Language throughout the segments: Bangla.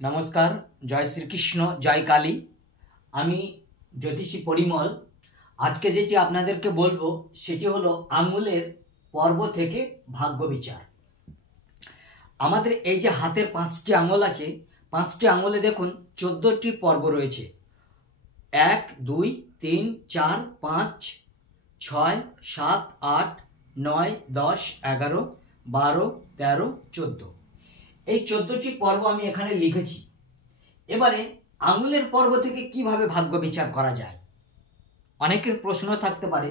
नमस्कार। जय श्रीकृष्ण, जय काली। आमी ज्योतिषी परिमल। आज के जेटी आपनादेरके बोलबो सेटी हलो आंगुलेर पर्व थेके भाग्य विचार। आमादेर एई जे हाथेर 5टी आंगुल आछे, 5टी आंगुले देखुन 14टी पर्व रयेछे। 1 2 3 4 5 6 7 8 9 10 11 12 13 14 এই 14টি পর্ব আমি এখানে লিখেছি। এবারে আঙ্গুলের পর্ব থেকে কিভাবে ভাগ্য বিচার করা যায়, অনেকের প্রশ্ন থাকতে পারে।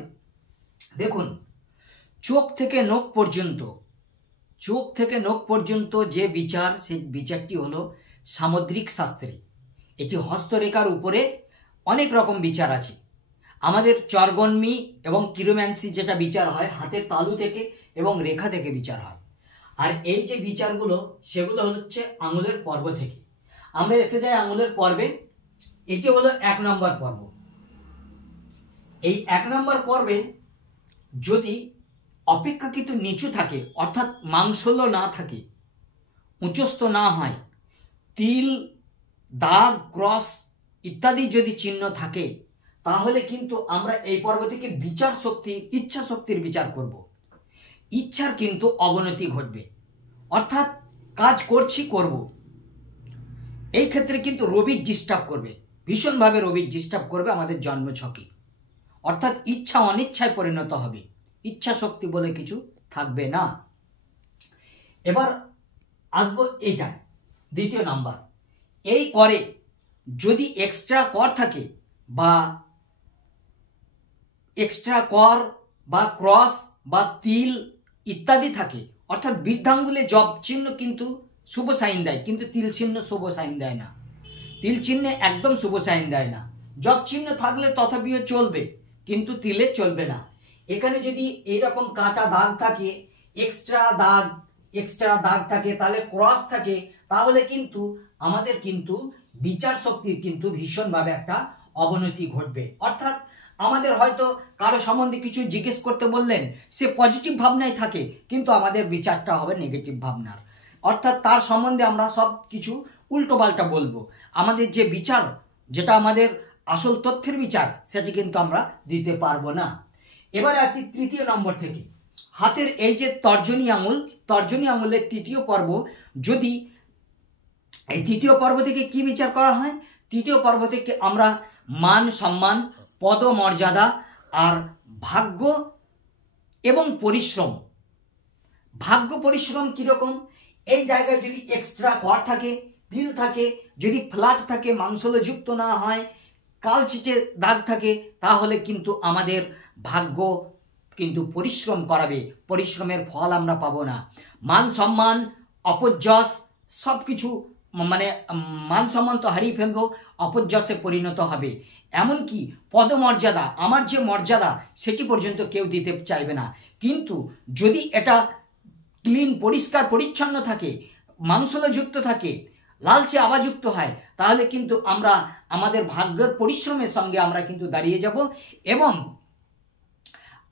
দেখুন, চোখ থেকে নখ পর্যন্ত যে বিচার, সেই বিচারটি হলো সামুদ্রিক শাস্ত্রে। এটি হস্তরেখার উপরে অনেক রকম বিচার আছে। আমাদের চরগন্মি এবং কিরোম্যান্সি যেটা বিচার হয় হাতের তালু থেকে এবং রেখা থেকে বিচার হয়। আর এই যে বিচারগুলো সেগুলো হচ্ছে আঙুলের পর্ব থেকে। আমরা এসে যাই আঙুলের পর্বে। এটি হলো 1 নম্বর পর্ব। এই 1 নম্বর পর্বে যদি অপেক্ষাকৃত নিচু থাকে, অর্থাৎ মাংসল না থাকে, উচ্চস্থ না হয়, তিল, দাগ, ক্রস ইত্যাদি যদি চিহ্ন থাকে, তাহলে কিন্তু আমরা এই পর্ব থেকে বিচার শক্তি, ইচ্ছা শক্তির বিচার করব। ইচ্ছার কিন্তু অবনতি ঘটবে, অর্থাৎ কাজ করব। এই ক্ষেত্রে কিন্তু রবি ডিস্টার্ব করবে, ভীষণভাবে রবি ডিস্টার্ব করবে আমাদের জন্মছকে। অর্থাৎ ইচ্ছা অনিচ্ছায় পরিণত হবে, ইচ্ছা শক্তি বলে কিছু থাকবে না। এবার আসবো এইটা 2 নাম্বার। এই করে যদি এক্সট্রা কর থাকে বা ক্রস বা তিল ইত্যাদি থাকে, অর্থাৎ বৃদ্ধাঙ্গুলে জব চিহ্ন কিন্তু শুভ সাইন দেয়, কিন্তু তিল চিহ্ন শুভ সাইন দেয় না। তিল চিহ্নে একদম শুভ সাইন দেয় না। জব চিহ্ন থাকলে তথাপিও চলবে, কিন্তু তিলে চলবে না। এখানে যদি এইরকম কাটা দাগ থাকে, এক্সট্রা দাগ থাকে, তাহলে ক্রস থাকে, তাহলে কিন্তু আমাদের কিন্তু বিচার শক্তির কিন্তু ভীষণভাবে একটা অবনতি ঘটবে। অর্থাৎ আমাদের হয়তো কারো সম্বন্ধে কিছু জিজ্ঞেস করতে বললেন, সে পজিটিভ ভাবনায় থাকে, কিন্তু আমাদের বিচারটা হবে নেগেটিভ ভাবনার। অর্থাৎ তার সম্বন্ধে আমরা সব কিছু উল্টোপাল্টা বলবো। আমাদের যে বিচার, যেটা আমাদের আসল তথ্যের বিচার, সেটি কিন্তু আমরা দিতে পারবো না। এবারে আসি 3 নম্বর থেকে। হাতের এই যে তর্জনী আঙুলের 3য় পর্ব, যদি এই 3য় পর্ব থেকে কি বিচার করা হয়? 3য় পর্ব থেকে আমরা মান সম্মান, পদ মর্যাদা আর ভাগ্য এবং পরিশ্রম। ভাগ্য পরিশ্রম কিরকম? এই জায়গায় যদি এক্সট্রা কর থাকে, তিল থাকে, যদি ফ্ল্যাট থাকে, মাংসলযুক্ত না হয়, কালচিটে দাগ থাকে, তাহলে কিন্তু আমাদের ভাগ্য কিন্তু পরিশ্রম করাবে, পরিশ্রমের ফল আমরা পাবো না। মান সম্মান, অপযশ সব কিছু, মানে মান সম্মান তো হারিয়ে ফেলবো, অপযশে পরিণত হবে। এমনকি পদমর্যাদা, আমার যে মর্যাদা সেটি পর্যন্ত কেউ দিতে চাইবে না। কিন্তু যদি এটা ক্লিন, পরিষ্কার পরিচ্ছন্ন থাকে, মাংসলযুক্ত থাকে, লালচে আবাযুক্ত হয়, তাহলে কিন্তু আমরা আমাদের ভাগ্যের পরিশ্রমের সঙ্গে আমরা কিন্তু দাঁড়িয়ে যাব এবং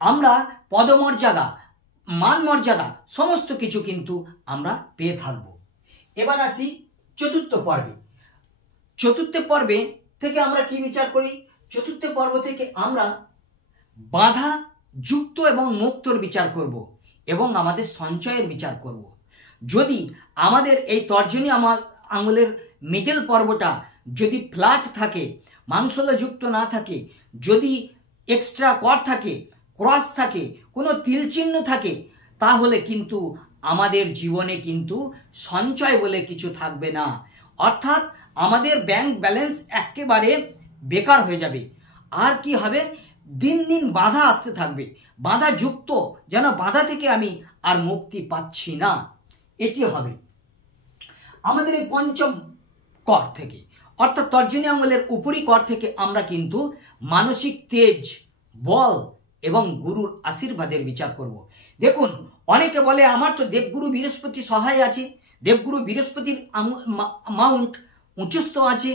আমরা পদমর্যাদা, মান মর্যাদা সমস্ত কিছু কিন্তু আমরা পেয়ে থাকব। এবার আসি 4র্থ পর্বে। 4র্থ পর্বে থেকে আমরা কি বিচার করি? 4র্থ পর্ব থেকে আমরা বাধা যুক্ত এবং মুক্তর বিচার করব এবং আমাদের সঞ্চয়ের বিচার করব। যদি আমাদের এই তর্জনী আঙুলের মিডল পর্বটা যদি ফ্ল্যাট থাকে, মাংসলযুক্ত না থাকে, যদি এক্সট্রা কর থাকে, ক্রস থাকে, কোনো তিল চিহ্ন থাকে, তাহলে কিন্তু আমাদের জীবনে কিন্তু সঞ্চয় বলে কিছু থাকবে না। অর্থাৎ আমাদের ব্যাংক ব্যালেন্স একেবারে বেকার হয়ে যাবে। আর কি হবে? দিন দিন বাধা আসতে থাকবে, বাধা যুক্ত, যেন বাধা থেকে আমি আর মুক্তি পাচ্ছি না, এটি হবে। আমাদের এই 5ম কর থেকে, অর্থাৎ তর্জনী আঙুলের উপরি কর থেকে আমরা কিন্তু মানসিক তেজ, বল এবং গুরুর আশীর্বাদের বিচার করব। দেখুন, অনেকে বলে আমার তো দেবগুরু বৃহস্পতি সহায় আছে, দেবগুরু বৃহস্পতির মাউন্ট উচ্চস্থ আছে,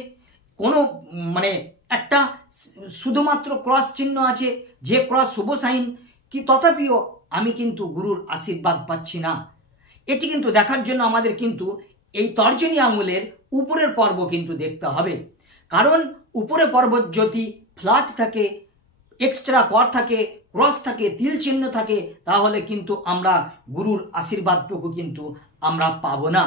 কোনো মানে একটা শুধুমাত্র ক্রস চিহ্ন আছে, যে ক্রস শুভ সাইন, কি তথাপিও আমি কিন্তু গুরুর আশীর্বাদ পাচ্ছি না। এটি কিন্তু দেখার জন্য আমাদের কিন্তু এই তর্জনী আঙুলের উপরের পর্ব কিন্তু দেখতে হবে, কারণ উপরে পর্ব যদি ফ্ল্যাট থাকে, এক্সট্রা কর থাকে, ক্রস থাকে, তিল চিহ্ন থাকে, তাহলে কিন্তু আমরা গুরুর আশীর্বাদটুকু কিন্তু আমরা পাবো না,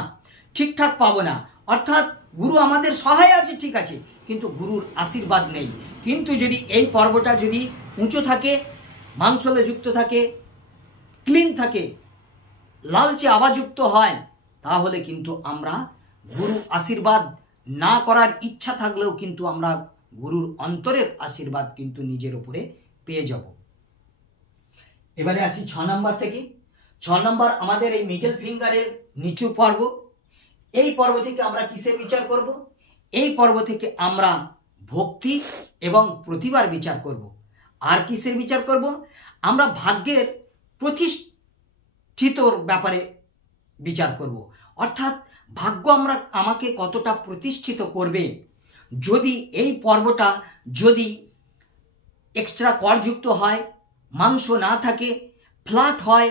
ঠিকঠাক পাবো না। অর্থাৎ গুরু আমাদের সহায় আছে ঠিক আছে, কিন্তু গুরুর আশীর্বাদ নেই। কিন্তু যদি এই পর্বটা যদি উঁচু থাকে, মাংসলে যুক্ত থাকে, ক্লিন থাকে, লালচে আবাযুক্ত হয়, তাহলে কিন্তু আমরা গুরু আশীর্বাদ না করার ইচ্ছা থাকলেও কিন্তু আমরা গুরুর অন্তরের আশীর্বাদ কিন্তু নিজের উপরে পেয়ে যাব। এবারে আসি 6 নম্বর থেকে। 6 নম্বর আমাদের এই মিডল ফিঙ্গারের নিচু পর্ব। এই পর্ব থেকে আমরা কিসের বিচার করব? এই পর্ব থেকে আমরা ভক্তি এবং প্রতিভার বিচার করব। আর কিসের বিচার করব? আমরা ভাগ্যের প্রতিষ্ঠিতর ব্যাপারে বিচার করব। অর্থাৎ ভাগ্য আমাকে কতটা প্রতিষ্ঠিত করবে। যদি এই পর্বটা যদি এক্সট্রা করযুক্ত হয়, মাংস না থাকে, ফ্ল্যাট হয়,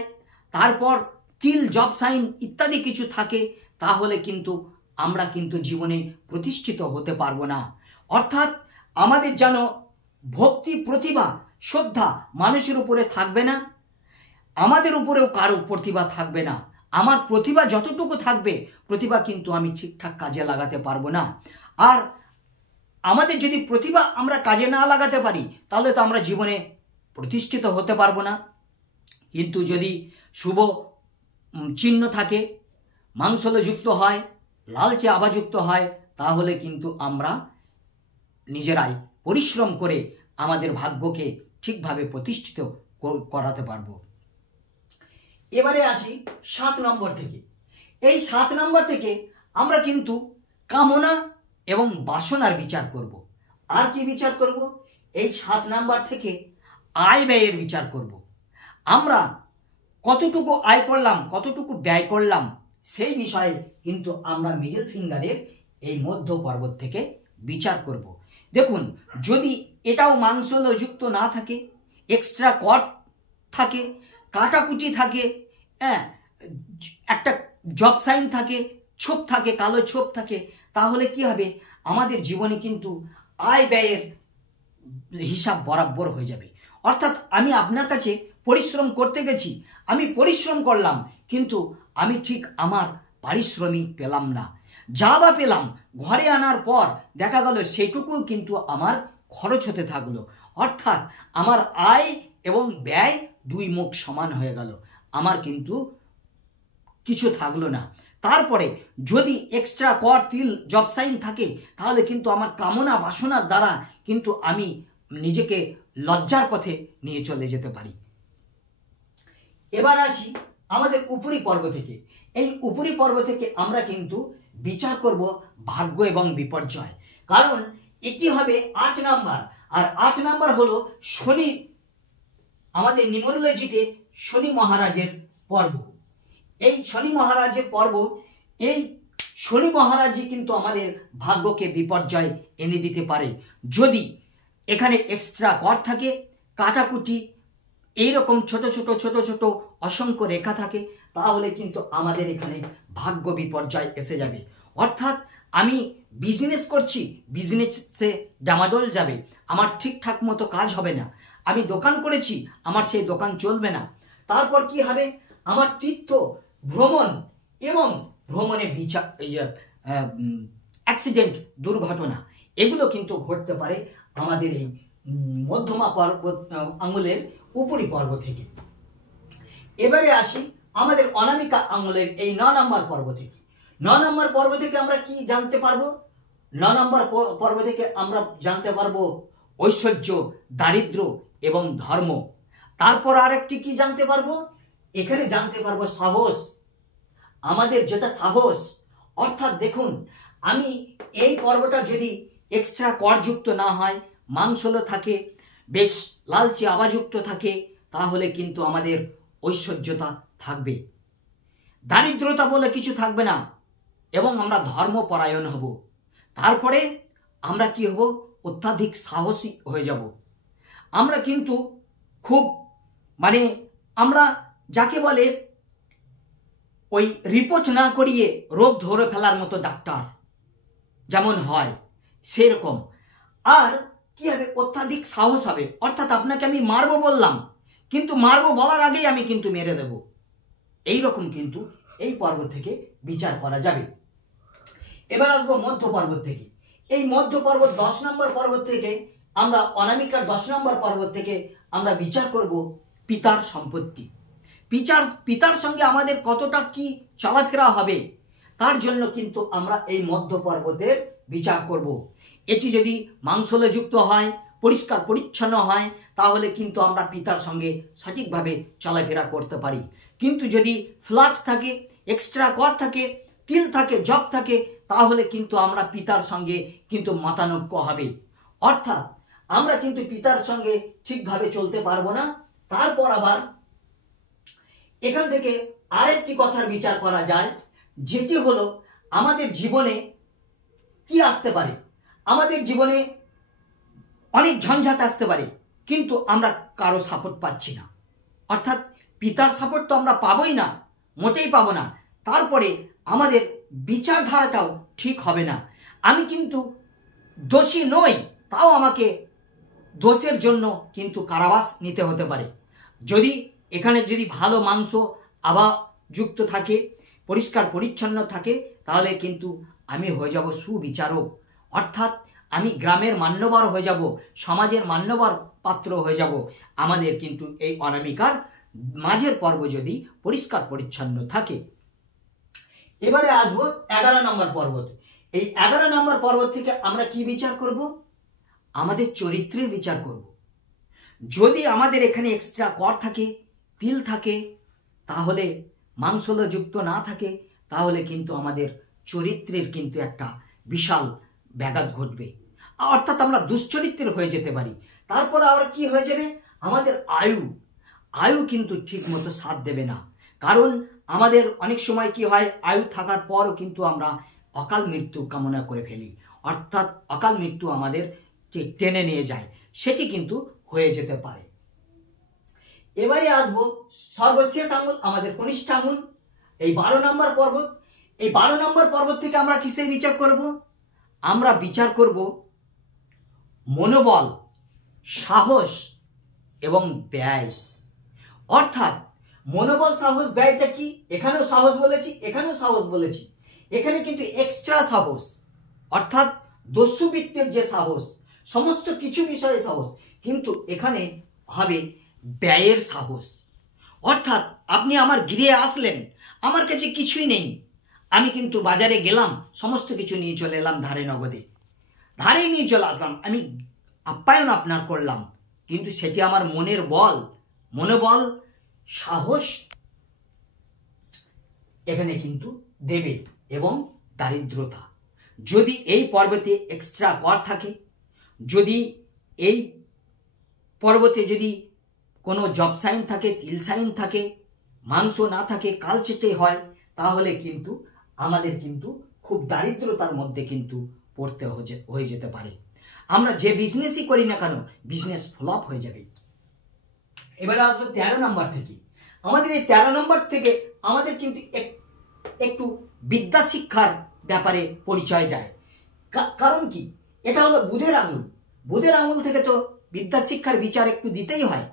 তারপর তিল, জব সাইন ইত্যাদি কিছু থাকে, তাহলে কিন্তু আমরা কিন্তু জীবনে প্রতিষ্ঠিত হতে পারবো না। অর্থাৎ আমাদের যেন ভক্তি, প্রতিভা, শ্রদ্ধা মানুষের উপরে থাকবে না, আমাদের উপরেও কারো প্রতিভা থাকবে না। আমার প্রতিভা যতটুকু থাকবে, প্রতিভা কিন্তু আমি ঠিকঠাক কাজে লাগাতে পারবো না। আর আমাদের যদি প্রতিভা আমরা কাজে না লাগাতে পারি, তাহলে তো আমরা জীবনে প্রতিষ্ঠিত হতে পারবো না। কিন্তু যদি শুভ চিহ্ন থাকে, মাংসলে যুক্ত হয়, লালচে আভাযুক্ত হয়, তাহলে কিন্তু আমরা নিজেরাই পরিশ্রম করে আমাদের ভাগ্যকে ঠিকভাবে প্রতিষ্ঠিত করাতে পারবো। এবারে আসি 7 নম্বর থেকে। এই 7 নম্বর থেকে আমরা কিন্তু কামনা এবং বাসনার বিচার করব। আর কি বিচার করব? এই 7 নম্বর থেকে আয় ব্যয়ের বিচার করব। আমরা কতটুকু আয় করলাম, কতটুকু ব্যয় করলাম, সেই বিষয়ে কিন্তু আমরা মিডল ফিঙ্গারের এই মধ্য পর্বত থেকে বিচার করব। দেখুন, যদি এটাও মাংসলযুক্ত না থাকে, এক্সট্রা কর থাকে, কাটাকুটি থাকে, একটা জব সাইন থাকে, ছোপ থাকে, কালো ছোপ থাকে, তাহলে কি হবে? আমাদের জীবনে কিন্তু আয় ব্যয়ের হিসাব বরাবর হয়ে যাবে। অর্থাৎ আমি আপনার কাছে পরিশ্রম করতে গেছি, আমি পরিশ্রম করলাম, কিন্তু আমি ঠিক আমার পারিশ্রমিক পেলাম না। যা বা পেলাম, ঘরে আনার পর দেখা গেল সেটুকু কিন্তু আমার খরচ হতে থাকলো। অর্থাৎ আমার আয় এবং ব্যয় দুই মুখ সমান হয়ে গেল, আমার কিন্তু কিছু থাকলো না। তারপরে যদি এক্সট্রা কর, তিল, জব সাইন থাকে, তাহলে কিন্তু আমার কামনা বাসনার দ্বারা কিন্তু আমি নিজেকে লজ্জার পথে নিয়ে চলে যেতে পারি। এবার আসি আমাদের উপরি পর্ব থেকে। এই উপরি পর্ব থেকে আমরা কিন্তু বিচার করব ভাগ্য এবং বিপর্যয়। কারণ এটি হবে 8 নাম্বার, আর 8 নাম্বার হলো শনি, আমাদের নিউমারোলজিতে শনি মহারাজের পর্ব। এই শনি মহারাজের পর্ব, এই শনি মহারাজই কিন্তু আমাদের ভাগ্যকে বিপর্যয় এনে দিতে পারে। যদি এখানে এক্সট্রা কর থাকে, কাটাকুটি, এইরকম ছোট ছোট ছোট ছোট অসংখ্য রেখা থাকে, তাহলে কিন্তু আমাদের এখানে ভাগ্য বিপর্যয় এসে যাবে। অর্থাৎ আমি বিজনেস করছি, বিজনেসে ডামাডোল যাবে, আমার ঠিকঠাক মতো কাজ হবে না। আমি দোকান করেছি, আমার সেই দোকান চলবে না। তারপর কি হবে? আমার তীর্থ ভ্রমণ এবং ভ্রমণে অ্যাক্সিডেন্ট, দুর্ঘটনা, এগুলো কিন্তু ঘটতে পারে আমাদের এই মধ্যমা পর্বত আঙুলের উপরি পর্ব থেকে। এবারে আসি আমাদের অনামিকা আঙুলের এই 9 নম্বর পর্ব থেকে। 9 নম্বর পর্ব থেকে আমরা কি জানতে পারবো? 9 নম্বর পর্ব থেকে আমরা জানতে পারবো ঐশ্বর্য, দারিদ্র এবং ধর্ম। তারপর আরেকটি কি জানতে পারবো? এখানে জানতে পারবো সাহস, আমাদের যেটা সাহস। অর্থাৎ দেখুন, আমি এই পর্বটা যদি এক্সট্রা করযুক্ত না হয়, মাংসল থাকে, বেশ লালচে আভাযুক্ত থাকে, তাহলে কিন্তু আমাদের ঐশ্বর্যতা থাকবে, দারিদ্রতা বলে কিছু থাকবে না, এবং আমরা ধর্মপরায়ণ হব। তারপরে আমরা কি হব? অত্যাধিক সাহসী হয়ে যাব। আমরা কিন্তু খুব আমরা যাকে বলে ওই রিপোর্ট না করিয়ে রোগ ধরে ফেলার মতো ডাক্তার, যেমন হয় সেরকম। আর কি হবে, অত্যাধিক সাহস হবে, অর্থাৎ আপনাকে আমি মারবো বললাম, কিন্তু মারবো বলার আগেই আমি কিন্তু মেরে দেব, এইরকম কিন্তু এই পর্বত থেকে বিচার করা যাবে। এবার আসবো মধ্য পর্বত থেকে। এই মধ্য পর্বত 10 নম্বর পর্বত থেকে আমরা অনামিকার 10 নম্বর পর্বত থেকে আমরা বিচার করব পিতার সম্পত্তি। পিতার সঙ্গে আমাদের কতটা কি চলাফেরা হবে তার জন্য কিন্তু আমরা এই মধ্য পর্বতের বিচার করব। এটি যদি মাংসলযুক্ত হয়, পরিষ্কার পরিচ্ছন্ন হয়, তাহলে কিন্তু আমরা পিতার সঙ্গে সঠিকভাবে চলাফেরা করতে পারি। কিন্তু যদি ফ্ল্যাট থাকে, এক্সট্রা কর থাকে, তিল থাকে, জব থাকে, তাহলে কিন্তু আমরা পিতার সঙ্গে কিন্তু মতানৈক্য হবে, অর্থাৎ আমরা কিন্তু পিতার সঙ্গে ঠিকভাবে চলতে পারবো না। তারপর আবার এখান থেকে আরেকটি কথার বিচার করা যায়, যেটি হলো আমাদের জীবনে কি আসতে পারে। আমাদের জীবনে অনেক ঝঞ্ঝাট আসতে পারে, কিন্তু আমরা কারো সাপোর্ট পাচ্ছি না, অর্থাৎ পিতার সাপোর্ট তো আমরা পাবোই না, মোটেই পাবো না। তারপরে আমাদের বিচারধারাটাও ঠিক হবে না। আমি কিন্তু দোষী নই, তাও আমাকে দোষের জন্য কিন্তু কারাবাস নিতে হতে পারে। যদি এখানে যদি ভালো মাংস আবাযুক্ত থাকে, পরিষ্কার পরিচ্ছন্ন থাকে, তাহলে কিন্তু আমি হয়ে যাব সুবিচারক, অর্থাৎ আমি গ্রামের মান্যবর হয়ে যাব, সমাজের মান্যবর পাত্র হয়ে যাব। আমাদের কিন্তু এই অনামিকার মাঝের পর্ব যদি পরিষ্কার পরিচ্ছন্ন থাকে। এবারে আসবো 11 নম্বর পর্বত। এই 11 নম্বর পর্বত থেকে আমরা কি বিচার করব? আমাদের চরিত্রের বিচার করব। যদি আমাদের এখানে এক্সট্রা কর থাকে, তিল থাকে, তাহলে মাংসলযুক্ত না থাকে, তাহলে কিন্তু আমাদের চরিত্রের কিন্তু একটা বিশাল ব্যাঘাত ঘটবে, অর্থাৎ আমরা দুশ্চরিত্রের হয়ে যেতে পারি। তারপর আবার কি হয়ে যাবে, আমাদের আয়ু কিন্তু ঠিক মতো সাথ দেবে না। কারণ আমাদের অনেক সময় কি হয়, আয়ু থাকার পরও কিন্তু আমরা অকাল মৃত্যু কামনা করে ফেলি, অর্থাৎ অকাল মৃত্যু আমাদের টেনে নিয়ে যায়, সেটি কিন্তু হয়ে যেতে পারে। এবারে আসবো সর্বশেষ আঙুল, আমাদের কনিষ্ঠ আঙুল, এই 12 নম্বর পর্বত। এই 12 নম্বর পর্বত থেকে আমরা কিসের বিচার করব? আমরা বিচার করব মনোবল, সাহস এবং ব্যয়। অর্থাৎ মনোবল, সাহস, ব্যয়টা কি? এখানেও সাহস বলেছি, এখানেও সাহস বলেছি। এখানে কিন্তু এক্সট্রা সাহস, অর্থাৎ দস্যুবৃত্তির যে সাহস, সমস্ত কিছু বিষয়ে সাহস, কিন্তু এখানে হবে ব্যয়ের সাহস। অর্থাৎ আপনি আমার গৃহে আসলেন, আমার কাছে কিছুই নেই, আমি কিন্তু বাজারে গেলাম, সমস্ত কিছু নিয়ে চলে এলাম ধারে নগদে, ধারেই নিয়ে চলে আসলাম, আমি আপ্যায়ন আপনার করলাম, কিন্তু সেটি আমার মনের বল, মনোবল, সাহস এখানে কিন্তু দেবে। এবং দারিদ্রতা, যদি এই পর্বতে এক্সট্রা কর থাকে, যদি এই পর্বতে যদি কোনো জব সাইন থাকে, তিল সাইন থাকে, মাংস না থাকে, কালচেটে হয়, তাহলে কিন্তু আমাদের কিন্তু খুব দারিদ্রতার মধ্যে কিন্তু পড়তে হয়ে যেতে পারে। আমরা যে বিজনেসই করি না কেন, বিজনেস ফ্লপ হয়ে যাবে। এবারে আসবো 13 নম্বর থেকে। আমাদের এই 13 নম্বর থেকে আমাদের কিন্তু একটু বিদ্যা শিক্ষার ব্যাপারে পরিচয় দেয়। কারণ কি, এটা হলো বুধের আঙুল। বুধের আঙুল থেকে তো বিদ্যা শিক্ষার বিচার একটু দিতেই হয়।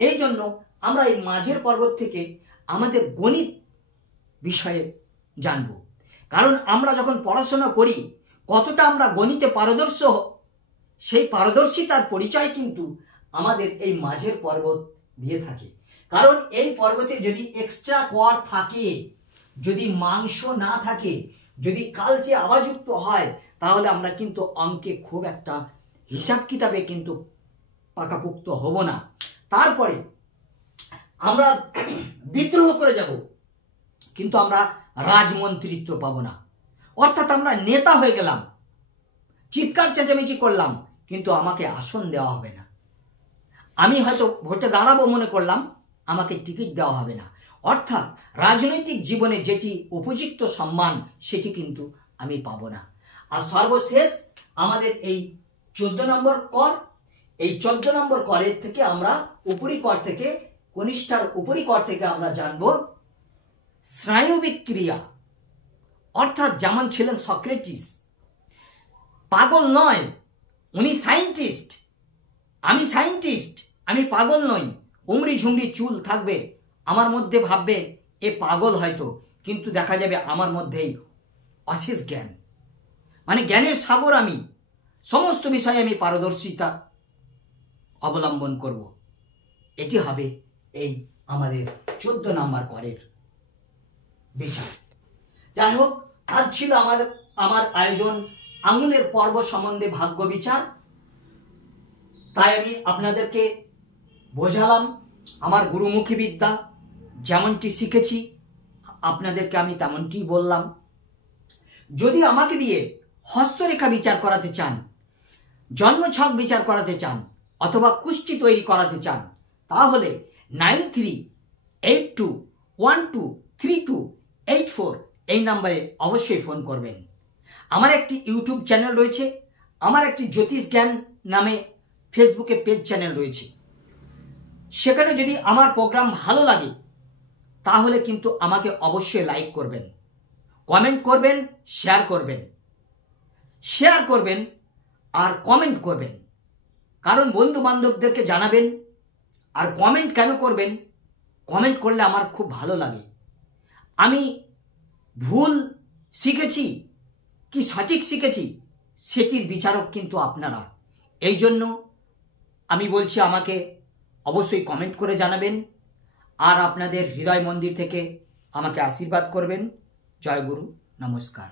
এই জন্য আমরা এই মাঝের পর্বত থেকে আমাদের গণিত বিষয়ে জানব। কারণ আমরা যখন পড়াশোনা করি, কতটা আমরা গণিতে পারদর্শ, সেই পারদর্শিতার পরিচয় কিন্তু আমাদের এই মাঝের পর্বত দিয়ে থাকে। কারণ এই পর্বতে যদি এক্সট্রা কর থাকে, যদি মাংস না থাকে, যদি কালচে আবাযুক্ত হয়, তাহলে আমরা কিন্তু অঙ্কে খুব একটা হিসাব কিতাবে কিন্তু পাকাপোক্ত হব না। তারপরে আমরা বিদ্রোহ করে যাব, কিন্তু আমরা রাজমন্ত্রিত্ব পাবো না, অর্থাৎ আমরা নেতা হয়ে গেলাম, চিৎকার চেঁচামেচি করলাম, কিন্তু আমাকে আসন দেওয়া হবে না। আমি হয়তো ভোটে দাঁড়াবো মনে করলাম, আমাকে টিকিট দেওয়া হবে না। অর্থাৎ রাজনৈতিক জীবনে যেটি উপযুক্ত সম্মান, সেটি কিন্তু আমি পাবো না। আর সর্বশেষ আমাদের এই 14 নম্বর কর, এই 14 নম্বর করের থেকে আমরা উপরি কর থেকে, কনিষ্ঠার উপরি কর থেকে আমরা জানব স্নায়বিক ক্রিয়া। অর্থাৎ যেমন ছিলেন সক্রেটিস, পাগল নয়, উনি সায়েন্টিস্ট। আমি সায়েন্টিস্ট, আমি পাগল নই। উমরি ঝুমরি চুল থাকবে, আমার মধ্যে ভাববে এ পাগল হয়তো, কিন্তু দেখা যাবে আমার মধ্যেই অশেষ জ্ঞান, মানে জ্ঞানের সাগর। আমি সমস্ত বিষয়ে আমি পারদর্শিতা অবলম্বন করব। এটি হবে এই আমাদের 14 নম্বর করের বিচার। যাই হোক, আজ ছিল আমার আয়োজন আঙুলের পর্ব সম্বন্ধে ভাগ্য বিচার। তাই আমি আপনাদেরকে বোঝালাম আমার গুরুমুখী বিদ্যা, যেমনটি শিখেছি আপনাদেরকে আমি তেমনটি বললাম। যদি আমাকে দিয়ে হস্তরেখা বিচার করাতে চান, জন্মছক বিচার করাতে চান, অথবা কুষ্টি তৈরি করাতে চান, তাহলে 9382123284 এই নাম্বারে অবশ্যই ফোন করবেন। আমার একটি ইউটিউব চ্যানেল রয়েছে, আমার একটি জ্যোতিষ জ্ঞান নামে ফেসবুকে পেজ চ্যানেল রয়েছে। সেখানে যদি আমার প্রোগ্রাম ভালো লাগে তাহলে কিন্তু আমাকে অবশ্যই লাইক করবেন, কমেন্ট করবেন, শেয়ার করবেন আর কমেন্ট করবেন। কারণ বন্ধু বান্ধবদেরকে জানাবেন। আর কমেন্ট কেন করবেন? কমেন্ট করলে আমার খুব ভালো লাগে। আমি ভুল শিখেছি কি সঠিক শিখেছি সেটির বিচারক কিন্তু আপনারা। এই জন্য আমি বলছি আমাকে অবশ্যই কমেন্ট করে জানাবেন আর আপনাদের হৃদয় মন্দির থেকে আমাকে আশীর্বাদ করবেন। জয় গুরু, নমস্কার।